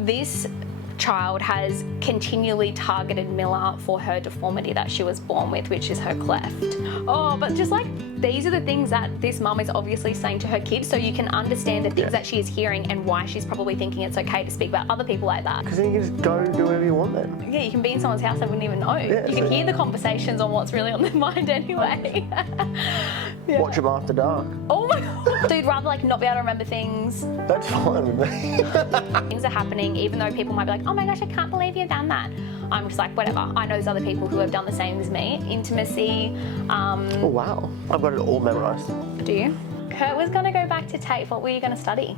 This child has continually targeted Milla for her deformity that she was born with, which is her cleft. Oh, but just like, these are the things that this mum is obviously saying to her kids, so you can understand the things that she is hearing and why she's probably thinking it's okay to speak about other people like that. Because then you can just go do whatever you want then. Yeah, you can be in someone's house they wouldn't even know. Yeah, you can hear the conversations on what's really on their mind anyway. Yeah. Watch them after dark. Oh my god. So you'd rather like not be able to remember things? That's fine with me. Things are happening even though people might be like, oh my gosh, I can't believe you've done that. I'm just like, whatever. I know there's other people who have done the same as me. Intimacy. Oh wow. I've got it all memorised. Do you? Kurt was going to go back to TAFE. What were you going to study?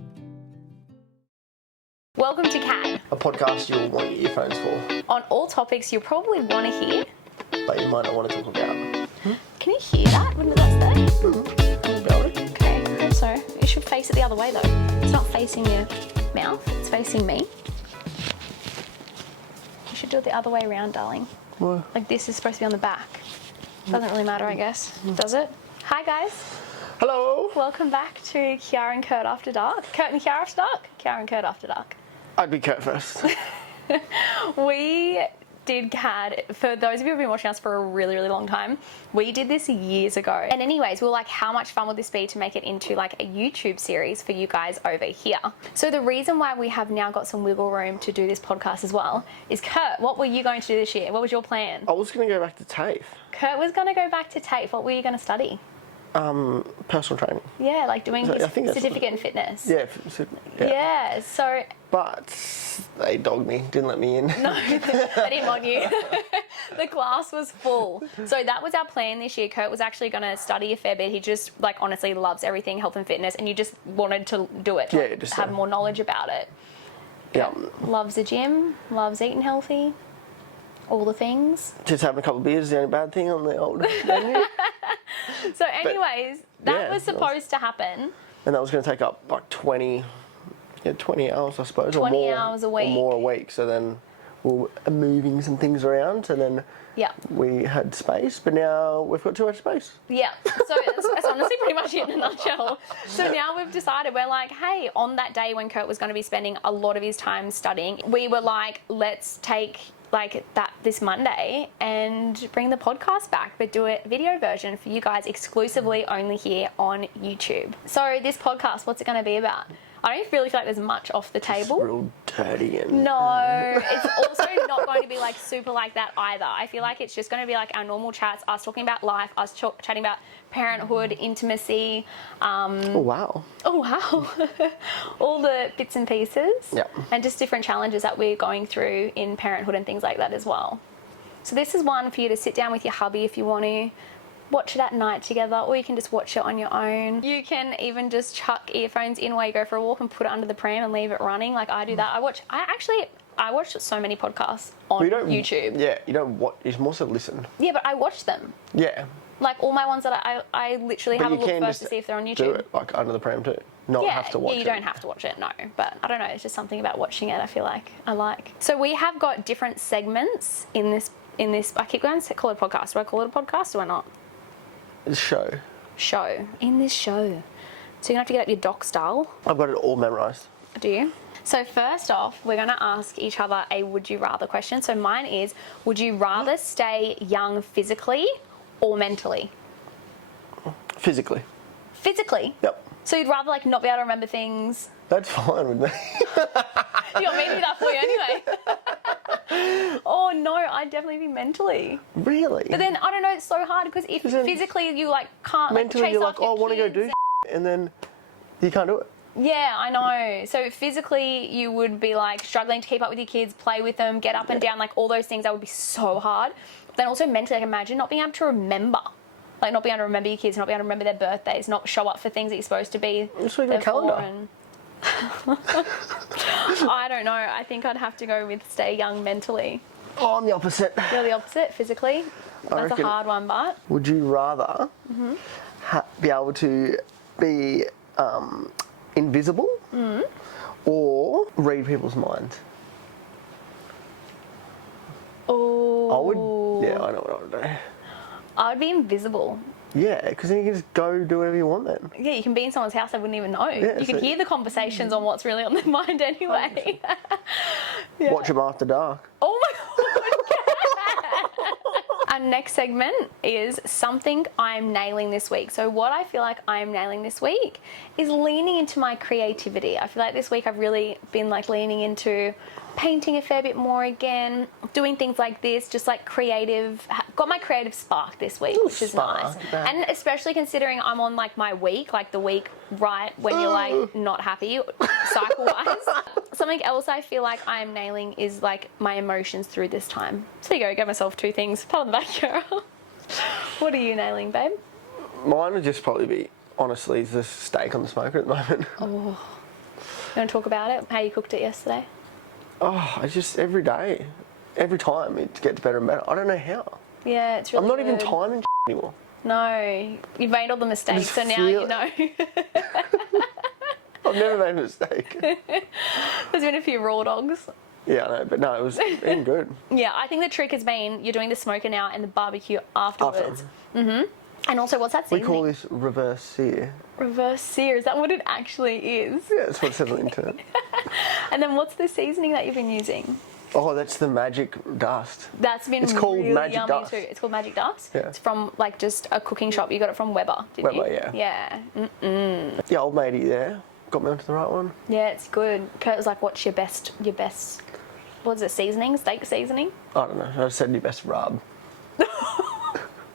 Welcome to Kkad. A podcast you'll want your earphones for. On all topics you'll probably want to hear. But you might not want to talk about. Can you hear that when that's there? Mm-hmm. Okay, I hope so. You should face it the other way though. It's not facing your mouth, it's facing me. You should do it the other way around, darling. What? Like this is supposed to be on the back. Doesn't really matter, I guess. Does it? Hi guys. Hello. Welcome back to Keiara and Kurt After Dark. Kurt and Keiara After Dark? Keiara and Kurt After Dark. I'd be Kurt first. We did Kkad, for those of you who've been watching us for a really, really long time, we did this years ago. And anyways, we were like, how much fun would this be to make it into like a YouTube series for you guys over here? So the reason why we have now got some wiggle room to do this podcast as well is, Kurt, what were you going to do this year? What was your plan? I was going to go back to TAFE. Kurt was going to go back to TAFE. What were you going to study? Personal training. Yeah, like doing his I think that's certificate in fitness. Yeah. Yeah, so... But they dogged me, didn't let me in. No, they didn't want you. The class was full. So that was our plan this year. Kurt was actually going to study a fair bit. He just, like, honestly loves everything health and fitness, and you just wanted to do it, to just have more knowledge about it. Yeah. Loves the gym, loves eating healthy, all the things. Just having a couple of beers is the only bad thing on the old menu. So anyways, that was supposed to happen. And that was going to take up like 20 hours, I suppose. 20 or more, hours a week. Or more a week. So then we were moving some things around. So then we had space, but now we've got too much space. Yeah, so that's honestly pretty much it in a nutshell. So now we've decided, we're like, hey, on that day when Kurt was going to be spending a lot of his time studying, we were like, let's take like this Monday and bring the podcast back, but do a video version for you guys exclusively only here on YouTube. So this podcast, what's it going to be about? I don't really feel like there's much off the table. It's real dirty and... No, it's also not going to be like super like that either. I feel like it's just going to be like our normal chats, us talking about life, us chatting about parenthood, intimacy. Oh, wow. Oh, wow. All the bits and pieces. Yeah. And just different challenges that we're going through in parenthood and things like that as well. So this is one for you to sit down with your hubby if you want to. Watch it at night together, or you can just watch it on your own. You can even just chuck earphones in while you go for a walk and put it under the pram and leave it running like I do that. I watch so many podcasts on YouTube. Yeah, you don't watch, it's more so listen. Yeah, but I watch them. Yeah. Like all my ones that I literally have a look first to see if they're on YouTube. Do it like under the pram too. Not have to watch it. Yeah, you don't have to watch it, no. But I don't know, it's just something about watching it I feel like I like. So we have got different segments in this, I keep going to call it a podcast. Do I call it a podcast or not? It's a show. In this show. So you're gonna have to get up your doc style. I've got it all memorised. Do you? So first off, we're gonna ask each other a would you rather question. So mine is, would you rather stay young physically or mentally? Physically. Physically? Yep. So you'd rather like not be able to remember things? That's fine with me. You want me to do that for you anyway? Oh no, I'd definitely be mentally. Really? But then I don't know, it's so hard because if physically you like can't mentally like, chase you're like, after oh, I want to go do and then you can't do it. Yeah, I know. So physically you would be like struggling to keep up with your kids, play with them, get up and down, like all those things, that would be so hard. But then also mentally, like imagine not being able to remember. Like not being able to remember your kids, not being able to remember their birthdays, not show up for things that you're supposed to be there for. And... I don't know. I think I'd have to go with stay young mentally. Oh, I'm the opposite. You're the opposite, physically? That's a hard one, but... Would you rather be able to be invisible or read people's minds? Oh. I know what I would do. I would be invisible. Yeah, because then you can just go do whatever you want then. Yeah, you can be in someone's house they wouldn't even know. Yeah, you can hear the conversations on what's really on their mind anyway. Watch them after dark. Oh my God. Our next segment is something I'm nailing this week. So what I feel like I'm nailing this week is leaning into my creativity. I feel like this week I've really been like leaning into painting a fair bit more again, doing things like this, just like creative, got my creative spark this week, which is nice. And especially considering I'm on like my week, like the week right when you're like not happy cycle-wise. Something else I feel like I'm nailing is like my emotions through this time. So there you go, gave myself 2 things. Pat on the back, Keiara. What are you nailing, babe? Mine would just probably be, honestly, the steak on the smoker at the moment. Oh. You want to talk about it? How you cooked it yesterday? Oh, I just, every day, every time it gets better and better. I don't know how. Yeah, it's really I'm not good. even timing anymore. No, you've made all the mistakes, so now you know. I've never made a mistake. There's been a few raw dogs. Yeah, I know, but no, it was even good. Yeah, I think the trick has been you're doing the smoker now and the barbecue afterwards. Mm-hmm. And also, what's that seasoning? We call this reverse sear. Reverse sear, is that what it actually is? Yeah, that's what it says on the internet. And then what's the seasoning that you've been using? Oh, that's the magic dust. That's been It's called really magic yummy dust. too. It's called Magic Dust? Yeah. It's from like just a cooking shop. You got it from Weber, didn't you? Weber, yeah. Yeah. Mm-mm. The old matey there got me onto the right one. Yeah, it's good. Kurt was like, what's your best, what's it, seasoning? Steak seasoning? I don't know, I said your best rub.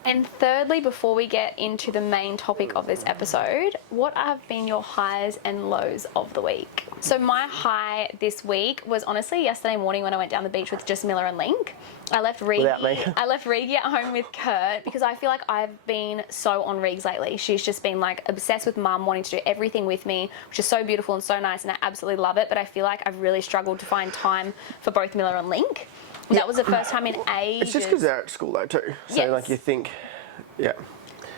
And thirdly, before we get into the main topic of this episode, what have been your highs and lows of the week? So my high this week was honestly yesterday morning when I went down the beach with just Miller and Link. I left Regie at home with Kurt because I feel like I've been so on Regs lately. She's just been like obsessed with mum, wanting to do everything with me, which is so beautiful and so nice, and I absolutely love it. But I feel like I've really struggled to find time for both Miller and Link. Yeah. That was the first time in ages. It's just because they're at school though too. So yes. like you think, yeah.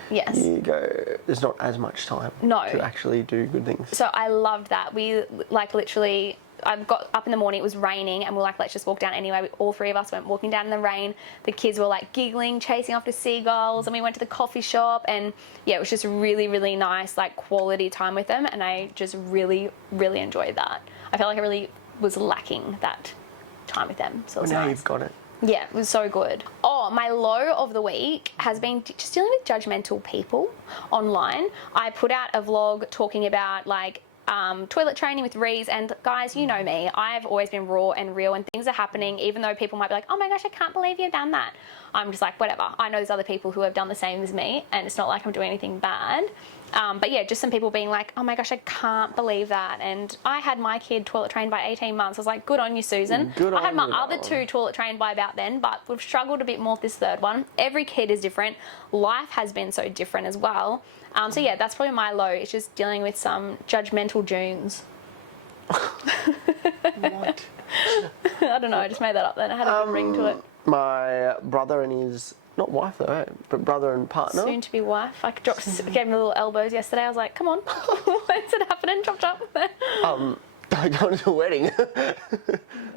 Yes. You go, there's not as much time to actually do good things. So I loved that. We like literally, I got up in the morning, it was raining, and we were like, let's just walk down anyway. All 3 of us went walking down in the rain. The kids were like giggling, chasing after seagulls, and we went to the coffee shop, and yeah, it was just really, really nice, like quality time with them, and I just really, really enjoyed that. I felt like I really was lacking that time with them, so it was now nice. You've got it. Yeah, it was so good. Oh, my low of the week has been just dealing with judgmental people online. I put out a vlog talking about like toilet training with Rees, and guys, you know me, I've always been raw and real, and things are happening even though people might be like, oh my gosh, I can't believe you've done that. I'm just like, whatever. I know there's other people who have done the same as me, and it's not like I'm doing anything bad. But yeah, just some people being like, oh my gosh, I can't believe that. And I had my kid toilet trained by 18 months. I was like, good on you, Susan. I had my other 2 toilet trained by about then, but we've struggled a bit more with this 3rd one. Every kid is different. Life has been so different as well. So yeah, that's probably my low. It's just dealing with some judgmental Junes. What? I don't know, I just made that up then. I had a good ring to it. My brother and his, not wife though, eh? But brother and partner. Soon to be wife. I gave him little elbows yesterday. I was like, come on. When's it happening? Chop chop. I going to a wedding.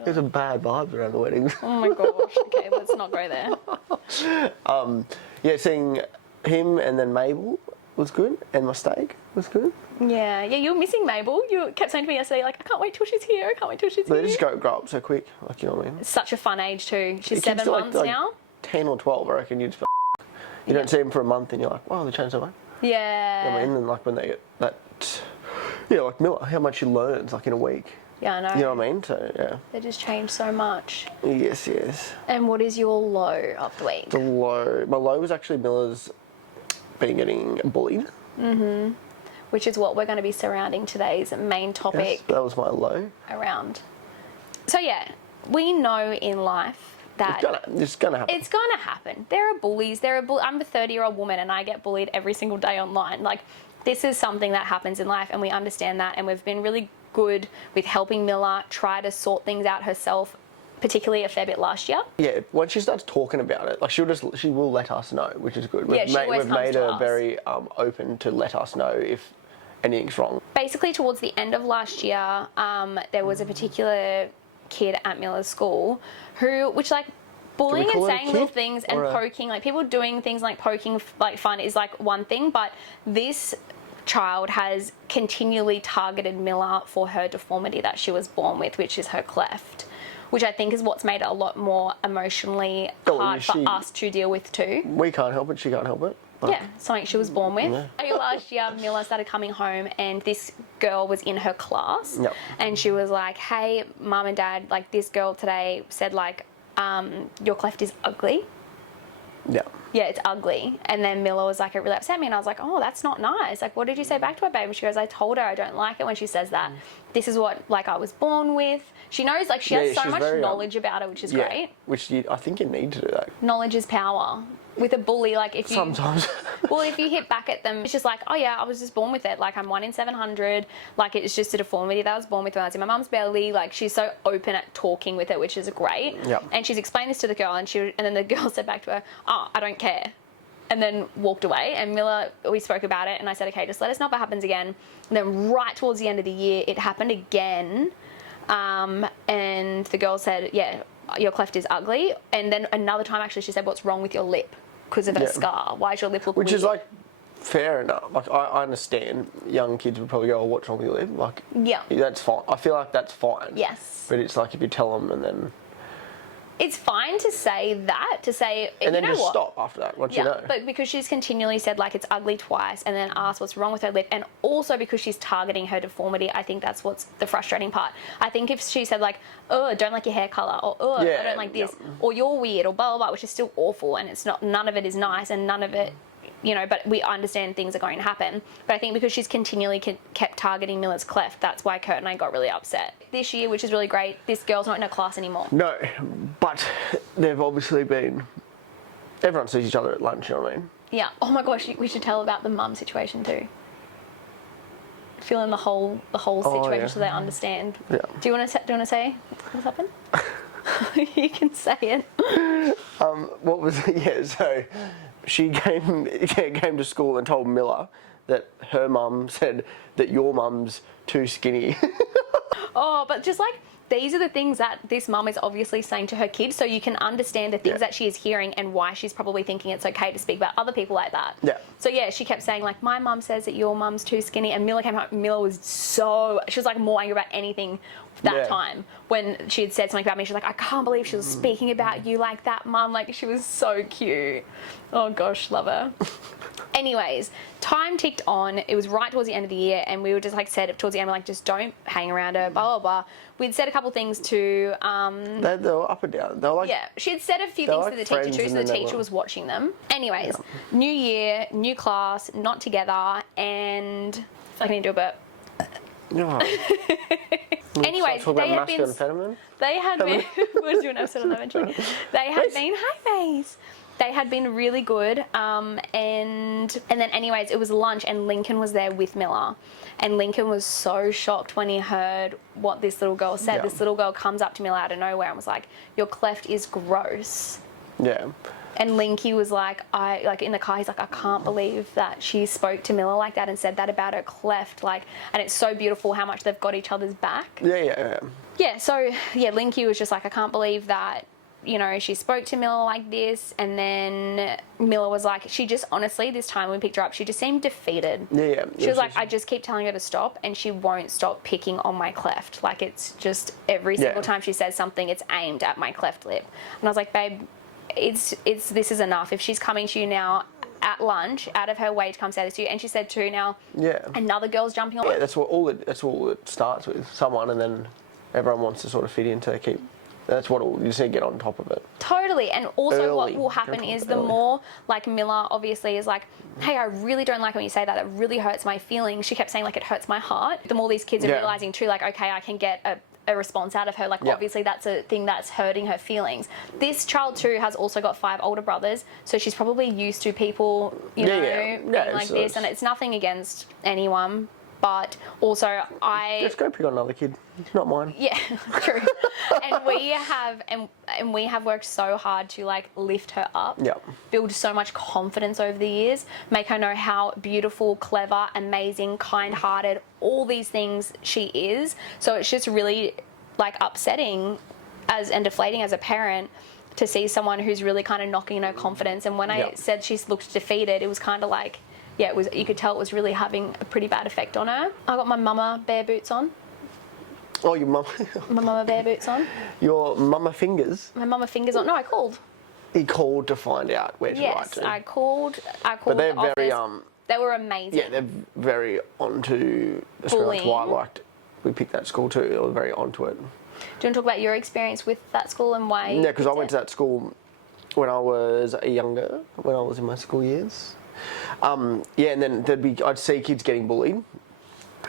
There's some bad vibes around the weddings. Oh my gosh. Okay, let's not go there. Yeah, seeing him and then Mabel was good, and my steak was good. Yeah, you were missing Mabel. You kept saying to me yesterday, like, I can't wait till she's here. I can't wait till she's but here. They just grow up so quick, like, you know what I mean? It's such a fun age too. She's The kids 7 are months like now. 10 or 12, I reckon. You don't see them for a month, and you're like, wow, they changed so much. Yeah. You know what I mean? And like when they get that, yeah, like Miller, how much he learns, like in a week. Yeah, I know. You know what I mean? So yeah. They just changed so much. Yes, yes. And what is your low of the week? The low, my low was actually Miller's been getting bullied. Mm-hmm. Which is what we're going to be surrounding today's main topic. Yes, that was my low. Around. So yeah, we know in life that it's gonna happen. It's gonna happen. There are bullies. I'm a 30-year-old woman, and I get bullied every single day online. Like, this is something that happens in life, and we understand that, and we've been really good with helping Miller try to sort things out herself, particularly a fair bit last year. Yeah, once she starts talking about it, like she will let us know, which is good. Yeah, We've made her very open to let us know if anything's wrong. Basically, towards the end of last year, there was a particular kid at Miller's school which like bullying and saying little things and poking, like people doing things like poking like fun is like one thing, but this child has continually targeted Miller for her deformity that she was born with, which is her cleft, which I think is what's made it a lot more emotionally hard for us to deal with too. We can't help it, she can't help it. Yeah, something she was born with. Yeah. Last year, Mila started coming home and this girl was in her class. Yep. And she was like, hey, mum and dad, like this girl today said like, your cleft is ugly. Yeah. Yeah, it's ugly. And then Mila was like, it really upset me. And I was like, oh, that's not nice. Like, what did you say back to her, babe? And she goes, I told her I don't like it when she says that. This is what, like, I was born with. She knows, like, she has so much knowledge about it, which is great. Which I think you need to do that. Knowledge is power. With a bully, like, if you... Sometimes. Well, if you hit back at them, it's just like, oh, yeah, I was just born with it. Like, I'm 1 in 700. Like, it's just a deformity that I was born with when I was in my mum's belly. Like, she's so open at talking with it, which is great. Yep. And she's explained this to the girl, and then the girl said back to her, oh, I don't care. And then walked away. And Mila, we spoke about it, and I said, okay, just let us know if it happens again. And then right towards the end of the year, it happened again. And the girl said, yeah, your cleft is ugly. And then another time, actually, she said, what's wrong with your lip? Because of a scar. Why does your lip look weird? Which is like fair enough. Like I understand young kids would probably go, oh, what's wrong with your lip? Like, yeah, that's fine. I feel like that's fine. Yes. But it's like if you tell them and then... It's fine to say that, and then just stop after that, once you know. But because she's continually said, like, it's ugly twice, and then asked what's wrong with her lip, and also because she's targeting her deformity, I think that's what's the frustrating part. I think if she said, like, oh, I don't like your hair colour, or oh, I don't like this, or you're weird, or blah, blah, blah, which is still awful, and it's not, none of it is nice, and none of it... You know, but we understand things are going to happen. But I think because she's continually kept targeting Mila's cleft, that's why Kurt and I got really upset. This year, which is really great, this girl's not in her class anymore. No, but they've obviously been... Everyone sees each other at lunch, you know what I mean? Yeah. Oh my gosh, we should tell about the mum situation too. Fill in the whole situation so they understand. Yeah. Do you want to say what's happened? You can say it. What was it? Yeah, so... She came to school and told Mila that her mum said that your mum's too skinny. Oh, but just like, these are the things that this mum is obviously saying to her kids, so you can understand the things that she is hearing and why she's probably thinking it's okay to speak about other people like that. Yeah. So yeah, she kept saying like, my mum says that your mum's too skinny, and Mila came home, Mila was she was like more angry about anything that time when she had said something about me. She's like, I can't believe she was speaking about you like that, mum. Like, she was so cute. Oh gosh, love her. Anyways, time ticked on. It was right towards the end of the year, and we were just like said towards the end, we're like, just don't hang around her, blah, blah, blah. We'd said a couple things to... They were up and down. They were like... Yeah, she had said a few things to the teacher too, so the teacher was watching them. Anyways, new year, new class, not together, and... I can do a burp. Anyways, they had been... They had been... We'll do an episode on that eventually. They had been... Hi, Maze. They had been really good, and then anyways, it was lunch, and Lincoln was there with Mila, and Lincoln was so shocked when he heard what this little girl said. This little girl comes up to Mila out of nowhere and was like, your cleft is gross. Yeah. And Linky was like, in the car, he's like, I can't believe that she spoke to Mila like that and said that about her cleft, like, and it's so beautiful how much they've got each other's back. Yeah, so Linky was just like, I can't believe that, you know, she spoke to Mila like this. And then Mila was like, she just, honestly, this time when we picked her up, she just seemed defeated. She was like, I just keep telling her to stop, and she won't stop picking on my cleft. Like, it's just every single time she says something, it's aimed at my cleft lip. And I was like, babe, this is enough. If she's coming to you now at lunch, out of her way to come say this to you, and she said too now, another girl's jumping on. Yeah, that's all it starts with, someone, and then everyone wants to sort of fit in to keep. That's what you just need to get on top of it. Totally. And also what will happen is the more, like, Mila obviously is like, hey, I really don't like when you say that. It really hurts my feelings. She kept saying, like, it hurts my heart. The more these kids are realising too, like, okay, I can get a response out of her. Like, obviously that's a thing that's hurting her feelings. This child too has also got 5 older brothers, so she's probably used to people, you know, being like this. And it's nothing against anyone. But also, just go pick on another kid. It's not mine. Yeah, true. And we have worked so hard to, like, lift her up. Build so much confidence over the years. Make her know how beautiful, clever, amazing, kind-hearted, all these things she is. So it's just really, like, upsetting and deflating as a parent to see someone who's really kind of knocking her confidence. And when I said she looked defeated, it was kind of like, it was. You could tell it was really having a pretty bad effect on her. I got my mama bear boots on. Oh, your mum. My mama bear boots on. Your mama fingers. My mama fingers on. No, I called. He called to find out where to write Yes, to. I called. But they're the very office. They were amazing. Yeah, they're very onto Australia. That's why I liked. We picked that school too. They were very onto it. Do you want to talk about your experience with that school and why? Yeah, because I went to that school when I was younger, when I was in my school years. Yeah, and then I'd see kids getting bullied,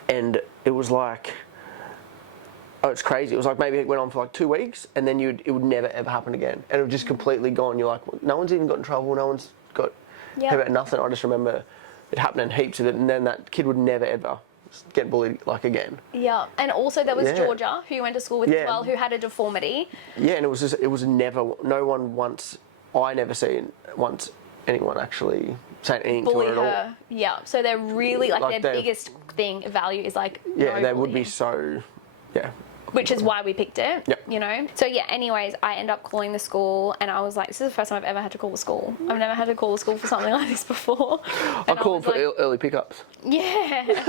and it was like, oh, it's crazy. It was like maybe it went on for like 2 weeks, and then it would never ever happen again, and it would just completely gone. You're like, well, no one's even got in trouble. No one's got about nothing. I just remember it happening heaps of it, and then that kid would never ever get bullied like again. Yeah, and also there was Georgia, who you went to school with as well, who had a deformity. Yeah, and it was never, no one once, I never seen once anyone actually saying anything to her at all. Yeah, so they're really, like their biggest value is like, yeah, they would be so, which is why we picked it, Yep. you know? So yeah, anyways, I end up calling the school and I was like, this is the first time I've ever had to call the school. I've never had to call the school for something like this before. I called for early pickups. Yeah.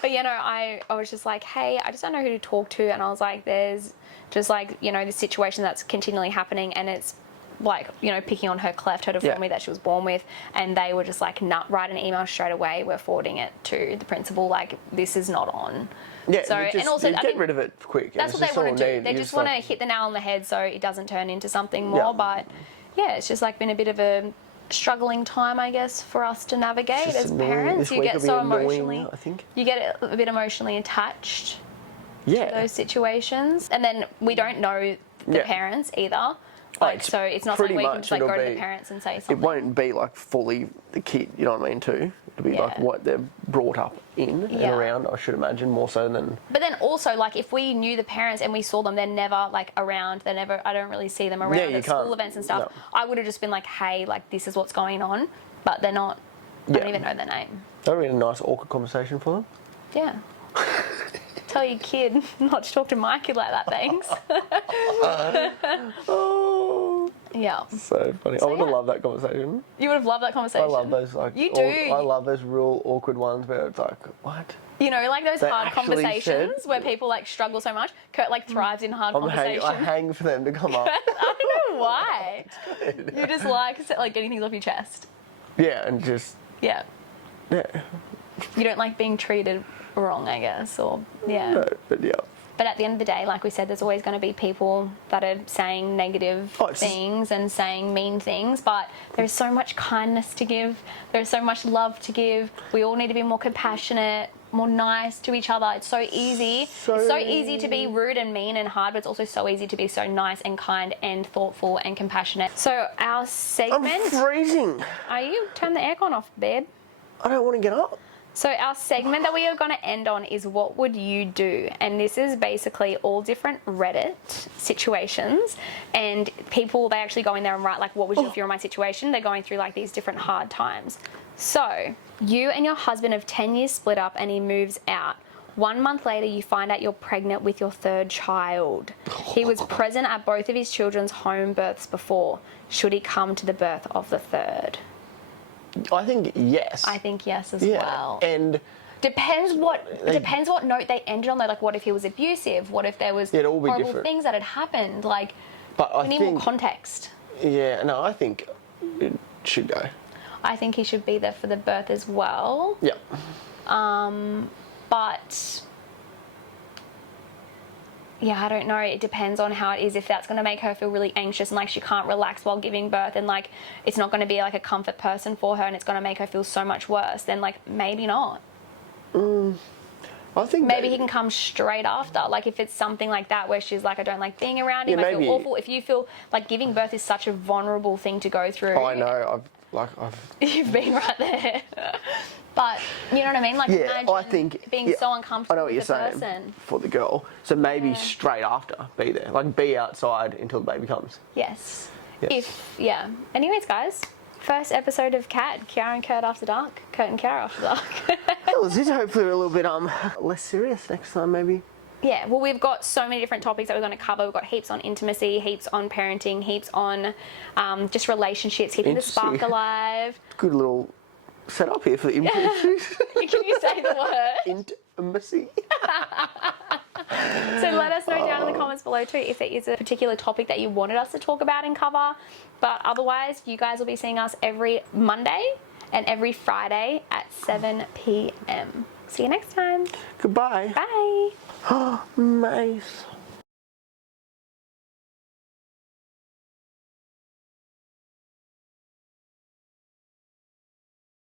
But, you know, I was just like, hey, I just don't know who to talk to. And I was like, there's just like, you know, this situation that's continually happening and it's like, you know, picking on her cleft, her deformity that she was born with. And they were just like, nah, write an email straight away. We're forwarding it to the principal. Like, this is not on. Yeah, so, and also get rid of it quick. That's what they want to do. They just want to hit the nail on the head so it doesn't turn into something more. But yeah, it's just like been a bit of a struggling time, I guess, for us to navigate as parents. You get so emotionally, I think. You get a bit emotionally attached to those situations, and then we don't know the parents either. Like, so it's not something we can just like go to the parents and say something. It won't be like fully the kid, you know what I mean, too. It'll be like what they're brought up in and around, I should imagine, more so than... But then also, like, if we knew the parents and we saw them, they're never, like, around. They're never... I don't really see them around at school events and stuff. No. I would have just been like, hey, like, this is what's going on. But they're not... I don't even know their name. That would be a nice, awkward conversation for them. Yeah. Tell your kid not to talk to my kid like that, thanks. Yeah. So funny. I would have loved that conversation. You would have loved that conversation? I love those, like... You do. I love those real awkward ones where it's like, what? You know, like those hard conversations where people, like, struggle so much. Kurt, like, thrives in hard conversations. I hang for them to come up. I don't know why. You just like getting things off your chest. Yeah, and just... Yeah. Yeah. You don't like being treated wrong, I guess, or... Yeah. No, but yeah. But at the end of the day, like we said, there's always going to be people that are saying negative things and saying mean things, but there's so much kindness to give. There's so much love to give. We all need to be more compassionate, more nice to each other. It's so easy. It's so easy to be rude and mean and hard, but it's also so easy to be so nice and kind and thoughtful and compassionate. So our segment... I'm freezing. Are you? Turn the aircon off, babe. I don't want to get up. So our segment that we are going to end on is what would you do? And this is basically all different Reddit situations, and people, they actually go in there and write like, what would you do if you were in my situation? They're going through like these different hard times. So you and your husband of 10 years split up and he moves out. 1 month later, you find out you're pregnant with your third child. He was present at both of his children's home births before. Should he come to the birth of the third? I think yes. I think yes as well. And depends what note they ended on though. Like, what if he was abusive? What if there was horrible things that had happened? Like, we need more context. Yeah, no, I think it should go. I think he should be there for the birth as well. Yeah. But yeah, I don't know. It depends on how it is. If that's going to make her feel really anxious and like she can't relax while giving birth, and like it's not going to be like a comfort person for her, and it's going to make her feel so much worse, then like maybe not. I think maybe he can come straight after. Like if it's something like that where she's like, I don't like being around him, I feel awful. If you feel like giving birth is such a vulnerable thing to go through. I know. You've been right there. But you know what I mean? Like, imagine I think being so uncomfortable. I know what you're saying for the girl. So maybe straight after, be there. Like, be outside until the baby comes. Yes. Anyways, guys, first episode of Kkad, Keiara and Kurt After Dark. Kurt and Keiara After Dark. That was it. Hopefully we're a little bit less serious next time, maybe. Yeah, well, we've got so many different topics that we're going to cover. We've got heaps on intimacy, heaps on parenting, heaps on just relationships, keeping the spark alive. Good little set up here for the intimacy. Can you say the word? Intimacy. So let us know down in the comments below too if there is a particular topic that you wanted us to talk about and cover. But otherwise, you guys will be seeing us every Monday and every Friday at 7 p.m. See you next time. Goodbye. Bye. Mace.